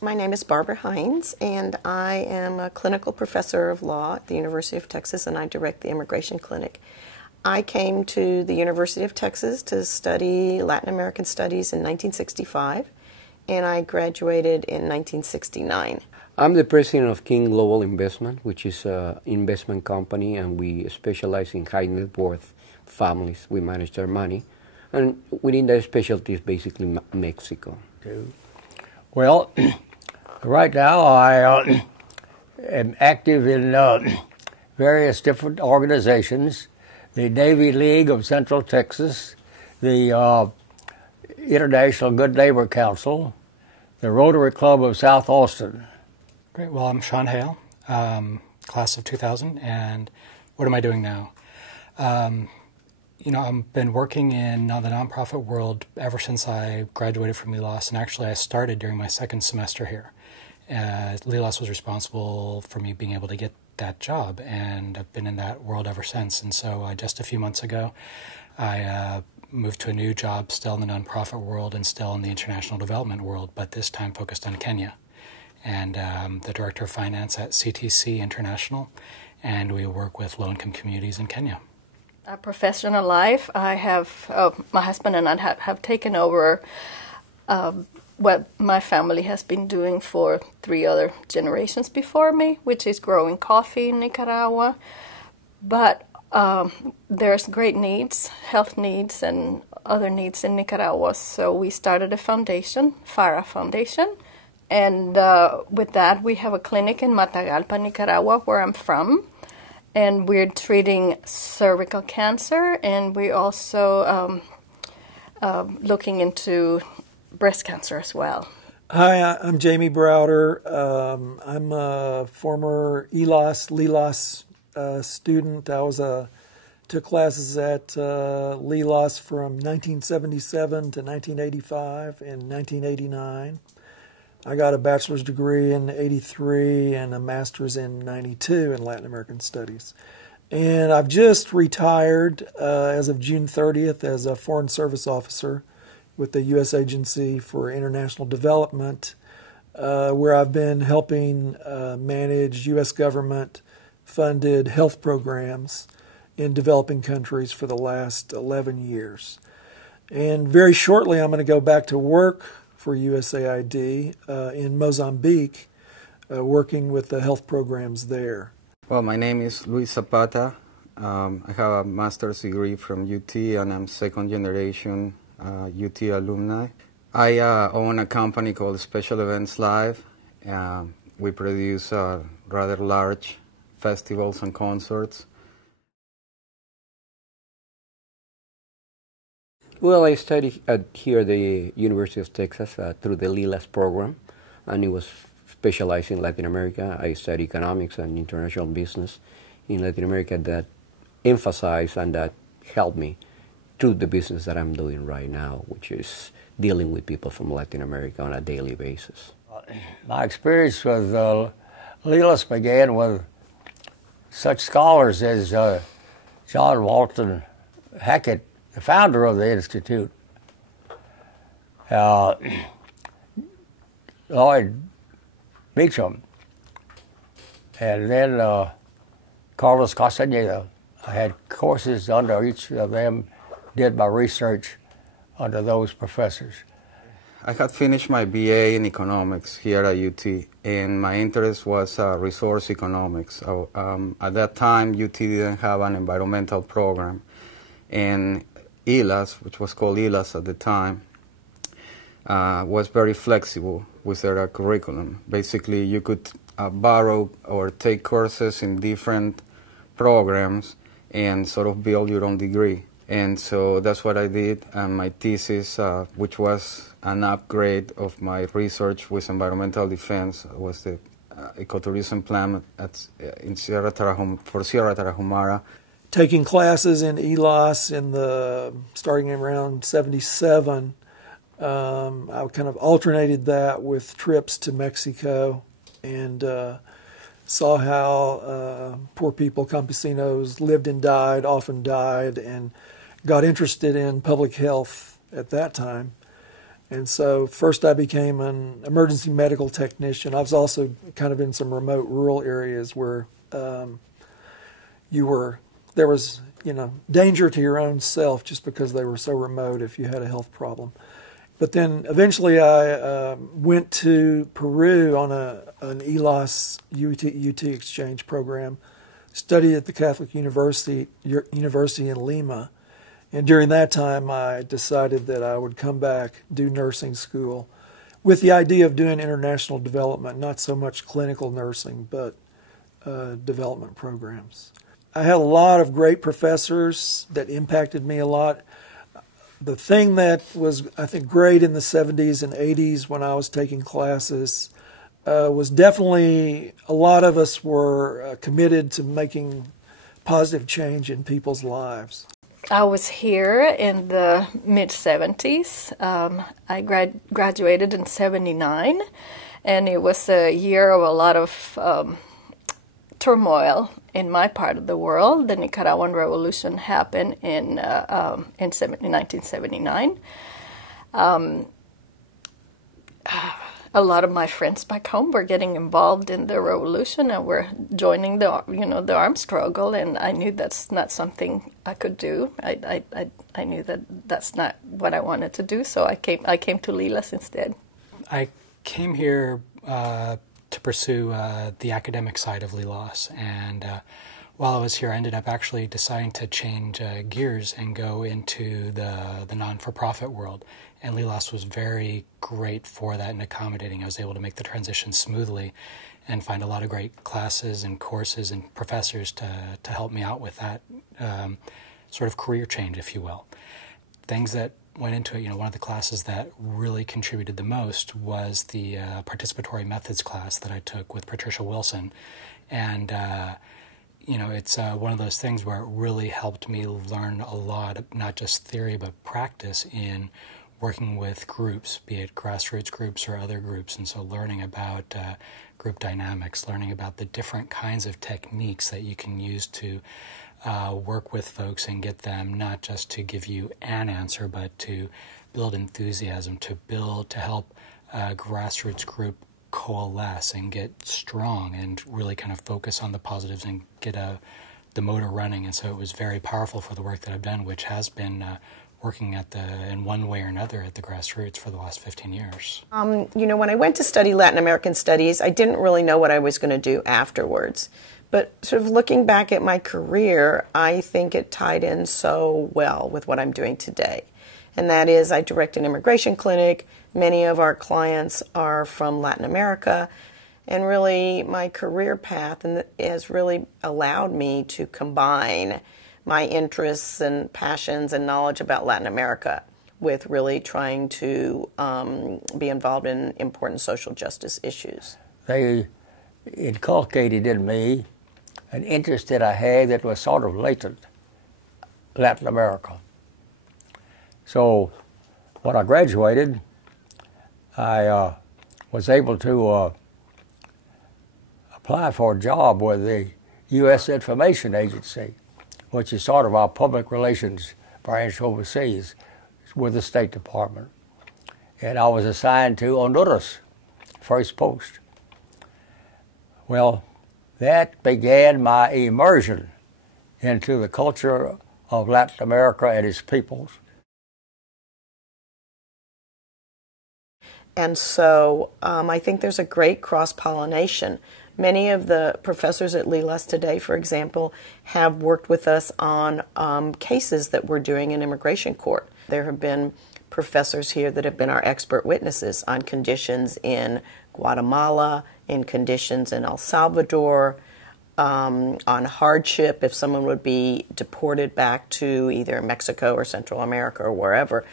My name is Barbara Hines, and I am a clinical professor of law at the University of Texas, and I direct the immigration clinic. I came to the University of Texas to study Latin American studies in 1965, and I graduated in 1969. I'm the president of King Global Investment, which is an investment company, and we specialize in high net worth families. We manage their money, and within that specialty is basically Mexico. Well, right now I am active in various different organizations, the Navy League of Central Texas, the International Good Neighbor Council, the Rotary Club of South Austin. Great. Well, I'm Sean Hale, class of 2000, and what am I doing now? I've been working in the nonprofit world ever since I graduated from LLILAS, and actually I started during my second semester here. LLILAS was responsible for me being able to get that job, and I've been in that world ever since. And so just a few months ago, I moved to a new job still in the nonprofit world and still in the international development world, but this time focused on Kenya. And the Director of Finance at CTC International, and we work with low-income communities in Kenya. Professional life, I have, my husband and I have taken over what my family has been doing for 3 other generations before me, which is growing coffee in Nicaragua. But there's great needs, health needs, and other needs in Nicaragua. So we started a foundation, FARA Foundation, and with that we have a clinic in Matagalpa, Nicaragua, where I'm from. And we're treating cervical cancer, and we're also looking into breast cancer as well. Hi, I'm Jamie Browder. I'm a former LLILAS student. I took classes at LLILAS from 1977 to 1985 and 1989. I got a bachelor's degree in 83 and a master's in 92 in Latin American Studies. And I've just retired as of June 30th as a Foreign Service Officer with the U.S. Agency for International Development, where I've been helping manage U.S. government-funded health programs in developing countries for the last 11 years. And very shortly I'm going to go back to work for USAID in Mozambique, working with the health programs there. Well, my name is Luis Zapata. I have a master's degree from UT, and I'm second generation UT alumni. I own a company called Special Events Live. We produce rather large festivals and concerts. Well, I studied here at the University of Texas through the LLILAS program, and it was specialized in Latin America. I studied economics and international business in Latin America that emphasized and that helped me through the business that I'm doing right now, which is dealing with people from Latin America on a daily basis. My experience with LLILAS began with such scholars as John Walton Hackett, the founder of the Institute, Lloyd Beecham, and then Carlos Castañeda. I had courses under each of them, did my research under those professors. I had finished my BA in economics here at UT, and my interest was resource economics. At that time, UT didn't have an environmental program, and LLILAS, which was called LLILAS at the time, was very flexible with their curriculum. Basically, you could borrow or take courses in different programs and sort of build your own degree. And so that's what I did, and my thesis, which was an upgrade of my research with environmental defense, was the ecotourism plan for Sierra Tarahumara. Taking classes in LLILAS starting around 77, I kind of alternated that with trips to Mexico and saw how poor people, campesinos, lived and died, often died, and got interested in public health at that time. And so first I became an emergency medical technician. I was also kind of in some remote rural areas where there was, danger to your own self just because they were so remote if you had a health problem. But then eventually I went to Peru on an LLILAS UT exchange program, studied at the Catholic University in Lima. And during that time, I decided that I would come back, do nursing school, with the idea of doing international development, not so much clinical nursing, but development programs. I had a lot of great professors that impacted me a lot. The thing that was, I think, great in the 70s and 80s when I was taking classes was definitely a lot of us were committed to making positive change in people's lives. I was here in the mid-70s. I graduated in 79, and it was a year of a lot of turmoil in my part of the world. The Nicaraguan Revolution happened in 1979. A lot of my friends back home were getting involved in the revolution and were joining the armed struggle, and I knew that's not something I could do. I knew that that's not what I wanted to do, so I came to LLILAS instead. I came here to pursue the academic side of LLILAS, and while I was here, I ended up actually deciding to change gears and go into the non-for-profit world. And LLILAS was very great for that and accommodating. I was able to make the transition smoothly and find a lot of great classes and courses and professors to help me out with that sort of career change, if you will. Things that went into it, one of the classes that really contributed the most was the participatory methods class that I took with Patricia Wilson. And it's one of those things where it really helped me learn a lot, not just theory, but practice in working with groups, be it grassroots groups or other groups. And so learning about group dynamics, learning about the different kinds of techniques that you can use to work with folks and get them not just to give you an answer, but to build enthusiasm, to help a grassroots group coalesce and get strong and really kind of focus on the positives and get the motor running. And so it was very powerful for the work that I've done, which has been working in one way or another at the grassroots for the last 15 years. When I went to study Latin American studies, I didn't really know what I was going to do afterwards. But sort of looking back at my career, I think it tied in so well with what I'm doing today. And that is, I direct an immigration clinic. Many of our clients are from Latin America. And really, my career path has really allowed me to combine my interests and passions and knowledge about Latin America with really trying to be involved in important social justice issues. They inculcated in me an interest that I had that was sort of latent, Latin America. So when I graduated, I was able to apply for a job with the U.S. Information Agency, which is sort of our public relations branch overseas with the State Department. And I was assigned to Honduras, first post. Well, that began my immersion into the culture of Latin America and its peoples. And so I think there's a great cross-pollination. Many of the professors at LLILAS today, for example, have worked with us on cases that we're doing in immigration court. There have been professors here that have been our expert witnesses on conditions in Guatemala, in conditions in El Salvador, on hardship if someone would be deported back to either Mexico or Central America or wherever.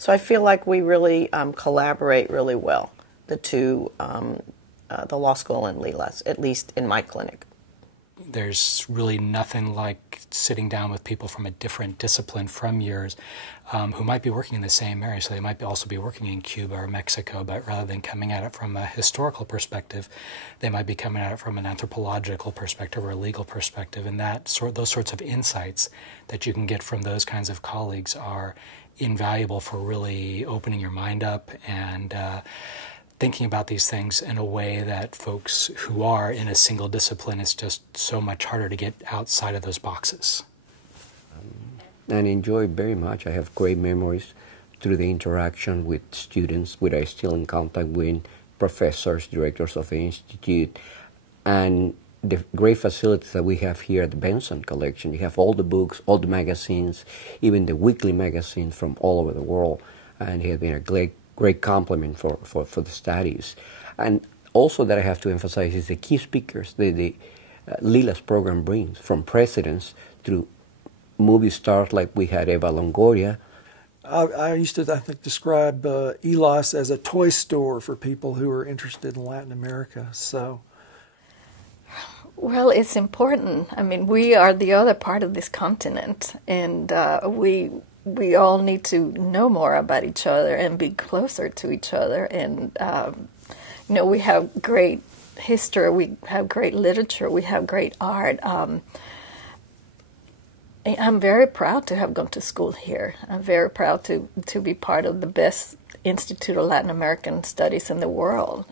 So I feel like we really collaborate really well, the two, the law school and LLILAS, at least in my clinic. There's really nothing like sitting down with people from a different discipline from yours who might be working in the same area. So they might also be working in Cuba or Mexico, but rather than coming at it from a historical perspective, they might be coming at it from an anthropological perspective or a legal perspective. And those sorts of insights that you can get from those kinds of colleagues are invaluable for really opening your mind up and thinking about these things in a way that folks who are in a single discipline, it's just so much harder to get outside of those boxes. And enjoy very much. I have great memories through the interaction with students, which I still in contact with, professors, directors of the institute, and the great facilities that we have here at the Benson collection. You have all the books, all the magazines, even the weekly magazines from all over the world, and it has been a great compliment for the studies. And also that I have to emphasize is the key speakers the LLILAS program brings, from presidents through movie stars like we had Eva Longoria. I used to, I think, describe LLILAS as a toy store for people who are interested in Latin America. So, well, it's important. I mean, we are the other part of this continent, and we all need to know more about each other and be closer to each other. And you know, we have great history, we have great literature, we have great art. I'm very proud to have gone to school here. I'm very proud to be part of the best Institute of Latin American Studies in the world.